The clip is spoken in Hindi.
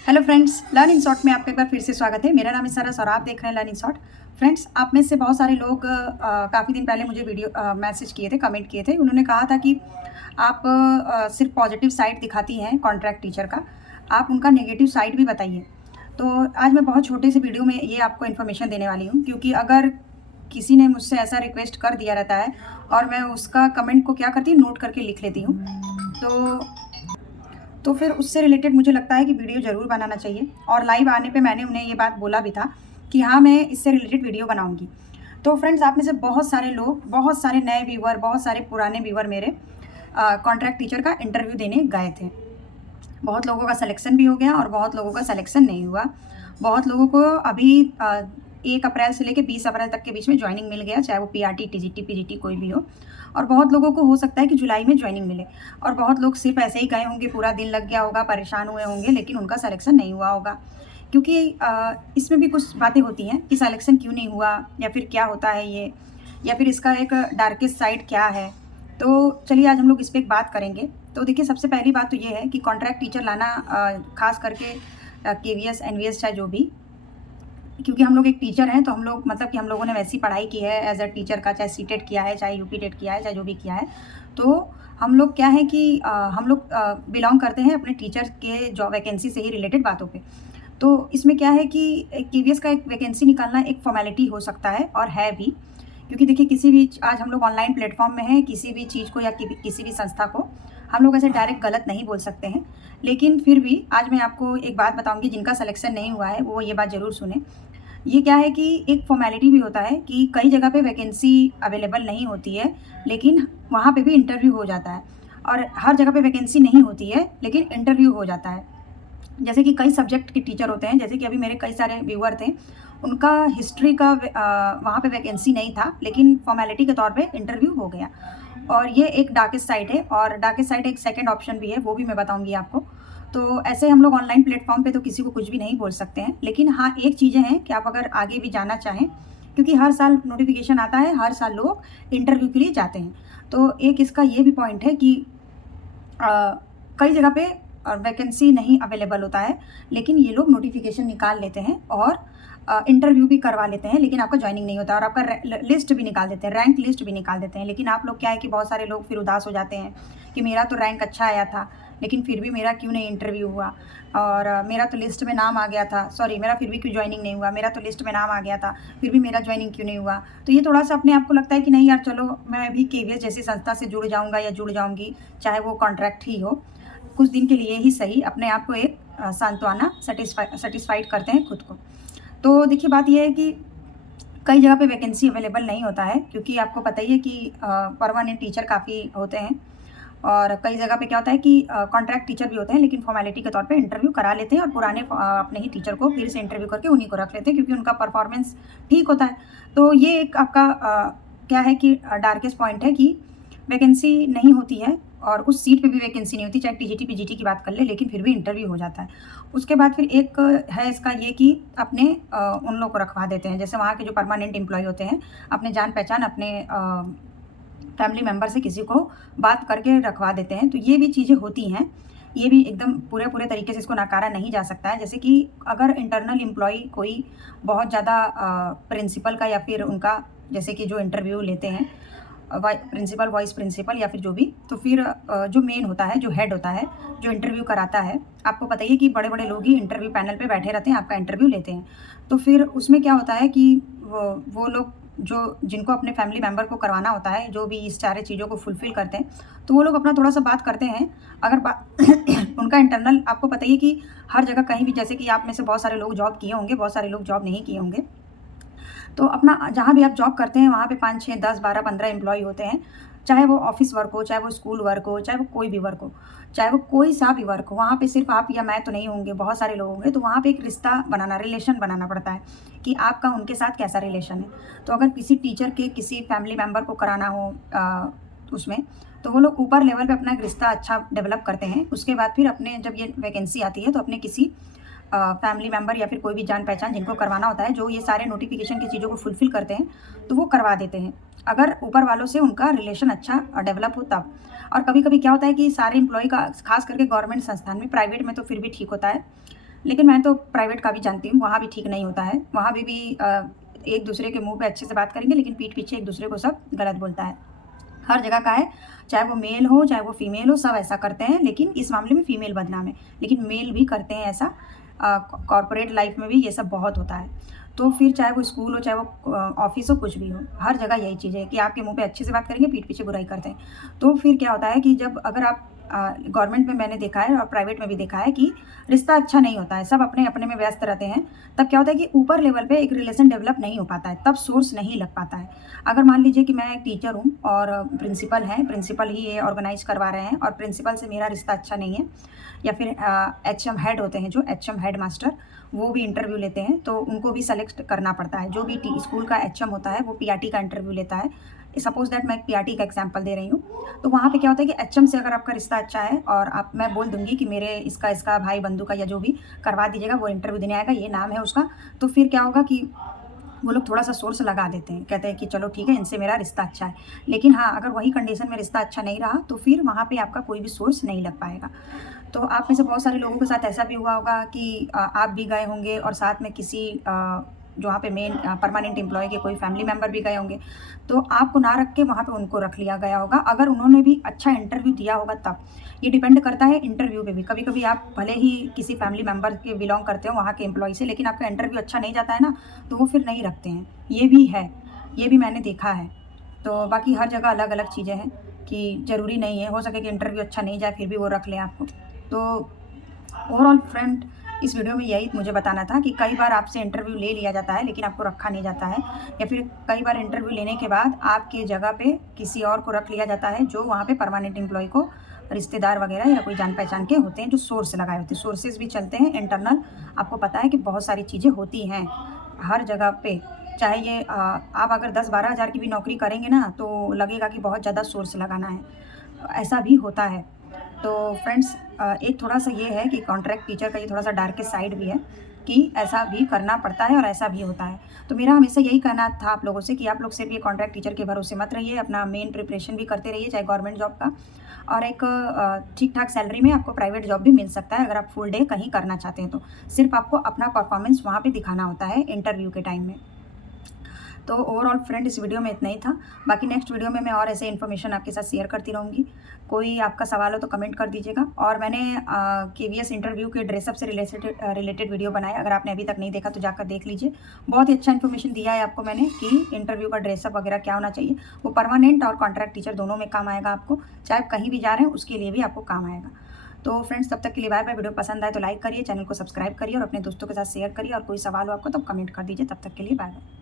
Hello friends, learn in short में आपका एक बार फिर से स्वागत है। मेरा नाम है सरस और आप देख रहे हैं लर्न इन शॉर्ट। फ्रेंड्स, आप में से बहुत सारे लोग काफ़ी दिन पहले मुझे मैसेज किए थे, कमेंट किए थे। उन्होंने कहा था कि आप सिर्फ पॉजिटिव साइड दिखाती हैं कॉन्ट्रैक्ट टीचर का, आप उनका नेगेटिव साइड भी बताइए। तो आज मैं बहुत छोटे से वीडियो में ये आपको इन्फॉर्मेशन देने वाली हूँ, क्योंकि अगर किसी ने मुझसे ऐसा रिक्वेस्ट कर दिया रहता है और मैं उसका कमेंट को क्या करती हूँ, नोट करके लिख लेती हूँ। तो फिर उससे रिलेटेड मुझे लगता है कि वीडियो ज़रूर बनाना चाहिए, और लाइव आने पे मैंने उन्हें ये बात बोला भी था कि हाँ, मैं इससे रिलेटेड वीडियो बनाऊंगी। तो फ्रेंड्स, आप में से बहुत सारे लोग, बहुत सारे नए व्यूवर, बहुत सारे पुराने व्यूवर मेरे कॉन्ट्रैक्ट टीचर का इंटरव्यू देने गए थे। बहुत लोगों का सिलेक्शन भी हो गया और बहुत लोगों का सिलेक्शन नहीं हुआ। बहुत लोगों को अभी 1 अप्रैल से लेकर 20 अप्रैल तक के बीच में ज्वाइनिंग मिल गया, चाहे वो पीआरटी, टीजीटी, पीजीटी कोई भी हो। और बहुत लोगों को हो सकता है कि जुलाई में ज्वाइनिंग मिले, और बहुत लोग सिर्फ ऐसे ही गए होंगे, पूरा दिन लग गया होगा, परेशान हुए होंगे, लेकिन उनका सिलेक्शन नहीं हुआ होगा। क्योंकि इसमें भी कुछ बातें होती हैं कि सिलेक्शन क्यों नहीं हुआ, या फिर क्या होता है ये, या फिर इसका एक डार्केस्ट साइड क्या है। तो चलिए आज हम लोग इस पर एक बात करेंगे। तो देखिए, सबसे पहली बात तो ये है कि कॉन्ट्रैक्ट टीचर लाना, खास करके केवीएस, एनवीएस, चाहे जो भी, क्योंकि हम लोग एक टीचर हैं, तो हम लोग मतलब कि हम लोगों ने वैसी पढ़ाई की है एज अ टीचर का, चाहे सीटेट किया है, चाहे यूपी टेट किया है, चाहे जो भी किया है। तो हम लोग क्या है कि हम लोग बिलोंग करते हैं अपने टीचर के जॉब वैकेंसी से ही रिलेटेड बातों पे। तो इसमें क्या है कि केवीएस का एक वैकेंसी निकालना एक फॉर्मेलिटी हो सकता है, और है भी। क्योंकि देखिए, किसी भी आज हम लोग ऑनलाइन प्लेटफॉर्म में हैं, किसी भी चीज़ को या किसी भी संस्था को हम लोग ऐसे डायरेक्ट गलत नहीं बोल सकते हैं। लेकिन फिर भी आज मैं आपको एक बात बताऊंगी, जिनका सिलेक्शन नहीं हुआ है वो ये बात ज़रूर सुने। ये क्या है कि एक फॉर्मेलिटी भी होता है कि कई जगह पे वैकेंसी अवेलेबल नहीं होती है, लेकिन वहाँ पे भी इंटरव्यू हो जाता है। और हर जगह पे वैकेंसी नहीं होती है, लेकिन इंटरव्यू हो जाता है। जैसे कि कई सब्जेक्ट के टीचर होते हैं, जैसे कि अभी मेरे कई सारे व्यूअर थे, उनका हिस्ट्री का वहाँ पे वैकेंसी नहीं था, लेकिन फॉर्मेलिटी के तौर पे इंटरव्यू हो गया। और ये एक डार्केस्ट साइड है, और डार्केस्ट साइड एक सेकंड ऑप्शन भी है, वो भी मैं बताऊंगी आपको। तो ऐसे हम लोग ऑनलाइन प्लेटफॉर्म पे तो किसी को कुछ भी नहीं बोल सकते हैं, लेकिन हाँ, एक चीज़ें हैं कि आप अगर आगे भी जाना चाहें, क्योंकि हर साल नोटिफिकेशन आता है, हर साल लोग इंटरव्यू के लिए जाते हैं। तो एक इसका ये भी पॉइंट है कि कई जगह पे वैकेंसी नहीं अवेलेबल होता है, लेकिन ये लोग नोटिफिकेशन निकाल लेते हैं और इंटरव्यू भी करवा लेते हैं, लेकिन आपका ज्वाइनिंग नहीं होता, और आपका लिस्ट भी निकाल देते हैं, रैंक लिस्ट भी निकाल देते हैं। लेकिन आप लोग क्या है कि बहुत सारे लोग फिर उदास हो जाते हैं कि मेरा तो रैंक अच्छा आया था, लेकिन फिर भी मेरा क्यों नहीं इंटरव्यू हुआ, और मेरा तो लिस्ट में नाम आ गया था, सॉरी, मेरा फिर भी क्यों ज्वाइनिंग नहीं हुआ, मेरा तो लिस्ट में नाम आ गया था, फिर भी मेरा ज्वाइनिंग क्यों नहीं हुआ। तो ये थोड़ा सा अपने आप को लगता है कि नहीं यार, चलो मैं भी केवीएस जैसी संस्था से जुड़ जाऊँगा या जुड़ जाऊँगी, चाहे वो कॉन्ट्रैक्ट ही हो, कुछ दिन के लिए ही सही, अपने आप को एक सांत्वना, सेटिस्फाइड करते हैं खुद को। तो देखिए, बात यह है कि कई जगह पे वैकेंसी अवेलेबल नहीं होता है, क्योंकि आपको पता ही है कि परमानेंट टीचर काफ़ी होते हैं, और कई जगह पे क्या होता है कि कॉन्ट्रैक्ट टीचर भी होते हैं, लेकिन फॉर्मेलिटी के तौर पे इंटरव्यू करा लेते हैं, और पुराने अपने ही टीचर को फिर से इंटरव्यू करके उन्हीं को रख लेते हैं, क्योंकि उनका परफॉर्मेंस ठीक होता है। तो ये एक आपका क्या है कि डार्केस्ट पॉइंट है कि वैकेंसी नहीं होती है, और उस सीट पे भी वैकेंसी नहीं होती, चाहे टीजीटी, पीजीटी की बात कर ले, लेकिन फिर भी इंटरव्यू हो जाता है। उसके बाद फिर एक है इसका ये कि अपने उन लोग को रखवा देते हैं, जैसे वहाँ के जो परमानेंट एम्प्लॉय होते हैं, अपने जान पहचान, अपने फैमिली मेम्बर से किसी को बात करके रखवा देते हैं। तो ये भी चीज़ें होती हैं, ये भी एकदम पूरे पूरे तरीके से इसको नकारा नहीं जा सकता है। जैसे कि अगर इंटरनल एम्प्लॉय कोई बहुत ज़्यादा प्रिंसिपल का, या फिर उनका, जैसे कि जो इंटरव्यू लेते हैं प्रिंसिपल, वाइस प्रिंसिपल, या फिर जो भी, तो फिर जो मेन होता है, जो हेड होता है, जो इंटरव्यू कराता है, आपको पता ही है कि बड़े बड़े लोग ही इंटरव्यू पैनल पे बैठे रहते हैं, आपका इंटरव्यू लेते हैं। तो फिर उसमें क्या होता है कि वो लोग जो जिनको अपने फैमिली मेम्बर को करवाना होता है, जो भी इस सारे चीज़ों को फुलफ़िल करते हैं, तो वो लोग अपना थोड़ा-सा बात करते हैं। अगर उनका इंटरनल, आपको पता ही है कि हर जगह कहीं भी, जैसे कि आप में से बहुत सारे लोग जॉब किए होंगे, बहुत सारे लोग जॉब नहीं किए होंगे। तो अपना जहाँ भी आप जॉब करते हैं, वहाँ पे 5, 6, 10, 12, 15 एम्प्लॉय होते हैं। चाहे वो ऑफ़िस वर्क हो, चाहे वो स्कूल वर्क हो, चाहे वो कोई भी वर्क हो, चाहे वो कोई सा भी वर्क हो, वहाँ पे सिर्फ़ आप या मैं तो नहीं होंगे, बहुत सारे लोग होंगे। तो वहाँ पे एक रिश्ता बनाना, रिलेशन बनाना पड़ता है कि आपका उनके साथ कैसा रिलेशन है। तो अगर किसी टीचर के किसी फैमिली मेम्बर को कराना हो उसमें, तो वो लोग ऊपर लेवल पे अपना एक रिश्ता अच्छा डेवलप करते हैं। उसके बाद फिर अपने, जब ये वैकेंसी आती है, तो अपने किसी फैमिली मेम्बर या फिर कोई भी जान पहचान जिनको करवाना होता है, जो ये सारे नोटिफिकेशन की चीज़ों को फुलफ़िल करते हैं, तो वो करवा देते हैं, अगर ऊपर वालों से उनका रिलेशन अच्छा डेवलप हो तब। और कभी-कभी क्या होता है कि सारे एम्प्लॉयी का, ख़ास करके गवर्नमेंट संस्थान में, प्राइवेट में तो फिर भी ठीक होता है, लेकिन मैं तो प्राइवेट का भी जानती हूँ, वहाँ भी ठीक नहीं होता है। वहाँ भी एक दूसरे के मुँह पे अच्छे से बात करेंगे, लेकिन पीठ पीछे एक दूसरे को सब गलत बोलता है। हर जगह का है, चाहे वो मेल हो, चाहे वो फीमेल हो, सब ऐसा करते हैं। लेकिन इस मामले में फीमेल बदनाम है, लेकिन मेल भी करते हैं ऐसा। कॉर्पोरेट लाइफ में भी ये सब बहुत होता है। तो फिर चाहे वो स्कूल हो, चाहे वो ऑफ़िस हो, कुछ भी हो, हर जगह यही चीज़ है कि आपके मुँह पे अच्छे से बात करेंगे, पीठ पीछे बुराई करते हैं। तो फिर क्या होता है कि जब अगर आप गवर्नमेंट में मैंने देखा है और प्राइवेट में भी देखा है कि रिश्ता अच्छा नहीं होता है, सब अपने-अपने में व्यस्त रहते हैं। तब क्या होता है कि ऊपर लेवल पे एक रिलेशन डेवलप नहीं हो पाता है, तब सोर्स नहीं लग पाता है। अगर मान लीजिए कि मैं एक टीचर हूँ और प्रिंसिपल हैं, प्रिंसिपल ही ये ऑर्गेनाइज़ करवा रहे हैं और प्रिंसिपल से मेरा रिश्ता अच्छा नहीं है, या फिर एचएम हेड होते हैं जो एचएम हेड मास्टर, वो भी इंटरव्यू लेते हैं, तो उनको भी सेलेक्ट करना पड़ता है। जो भी स्कूल का एचएम होता है वो पीआरटी का इंटरव्यू लेता है। सपोज़ दैट मैं एक पीआरटी का एग्जांपल दे रही हूँ। तो वहाँ पे क्या होता है कि एचएम से अगर आपका रिश्ता अच्छा है और आप मैं बोल दूँगी कि मेरे इसका भाई बंधु का या जो भी करवा दीजिएगा, वो इंटरव्यू देने आएगा, ये नाम है उसका। तो फिर क्या होगा कि वो लोग थोड़ा-सा सोर्स लगा देते हैं, कहते हैं कि चलो ठीक है, इनसे मेरा रिश्ता अच्छा है। लेकिन हाँ, अगर वही कंडीशन में रिश्ता अच्छा नहीं रहा, तो फिर वहाँ पे आपका कोई भी सोर्स नहीं लग पाएगा। तो आप में से बहुत सारे लोगों के साथ ऐसा भी हुआ होगा कि आप भी गए होंगे और साथ में किसी जो वहाँ पे मेन परमानेंट एम्प्लॉयी के कोई फैमिली मेंबर भी गए होंगे। तो आपको ना रख के वहाँ पे उनको रख लिया गया होगा, अगर उन्होंने भी अच्छा इंटरव्यू दिया होगा तब। ये डिपेंड करता है इंटरव्यू पे भी। कभी-कभी आप भले ही किसी फैमिली मेंबर के बिलॉन्ग करते हो वहाँ के एम्प्लॉयी से, लेकिन आपका इंटरव्यू अच्छा नहीं जाता है ना, तो वो फिर नहीं रखते हैं। ये भी है, ये भी मैंने देखा है। तो बाकी हर जगह अलग-अलग चीज़ें हैं कि ज़रूरी नहीं है, हो सके कि इंटरव्यू अच्छा नहीं जाए फिर भी वो रख लें आपको। तो ओवरऑल फ्रेंड, इस वीडियो में यही मुझे बताना था कि कई बार आपसे इंटरव्यू ले लिया जाता है लेकिन आपको रखा नहीं जाता है, या फिर कई बार इंटरव्यू लेने के बाद आपके जगह पे किसी और को रख लिया जाता है जो वहाँ पे परमानेंट एम्प्लॉय को रिश्तेदार वगैरह या कोई जान पहचान के होते हैं, जो सोर्स लगाए होते हैं। सोर्सेज भी चलते हैं इंटरनल, आपको पता है कि बहुत सारी चीज़ें होती हैं हर जगह पे। चाहे ये आप अगर 10-12 हज़ार की भी नौकरी करेंगे ना, तो लगेगा कि बहुत ज़्यादा सोर्स लगाना है, ऐसा भी होता है। तो फ्रेंड्स, एक थोड़ा-सा ये है कि कॉन्ट्रैक्ट टीचर का ये थोड़ा-सा डार्केस्ट साइड भी है कि ऐसा भी करना पड़ता है और ऐसा भी होता है। तो मेरा हमेशा यही कहना था आप लोगों से कि आप लोग सिर्फ़ ये कॉन्ट्रैक्ट टीचर के भरोसे मत रहिए, अपना मेन प्रिपरेशन भी करते रहिए, चाहे गवर्नमेंट जॉब का, और एक ठीक-ठाक सैलरी में आपको प्राइवेट जॉब भी मिल सकता है अगर आप फुल डे कहीं करना चाहते हैं तो। सिर्फ़ आपको अपना परफ़ॉर्मेंस वहाँ पे दिखाना होता है इंटरव्यू के टाइम में। तो ओवरऑल फ्रेंड, इस वीडियो में इतना ही था। बाकी नेक्स्ट वीडियो में मैं और ऐसे इन्फॉर्मेशन आपके साथ शेयर करती रहूँगी। कोई आपका सवाल हो तो कमेंट कर दीजिएगा। और मैंने केवीएस इंटरव्यू के ड्रेसअप से रिलेटेड वीडियो बनाया, अगर आपने अभी तक नहीं देखा तो जाकर देख लीजिए। बहुत ही अच्छा इन्फॉर्मेशन दिया है आपको मैंने कि इंटरव्यू का ड्रेसअप वगैरह क्या होना चाहिए। वो परमानेंट और कॉन्ट्रैक्ट टीचर दोनों में काम आएगा आपको, चाहे आप कहीं भी जा रहे हैं उसके लिए भी आपको काम आएगा। तो फ्रेंड्स, तब तक के लिए बाय बाय। वीडियो पसंद आए तो लाइक करिए, चैनल को सब्सक्राइब करिए और अपने दोस्तों के साथ शेयर करिए, और कोई सवाल हो आपको तो कमेंट कर दीजिए। तब तक के लिए बाय बाय।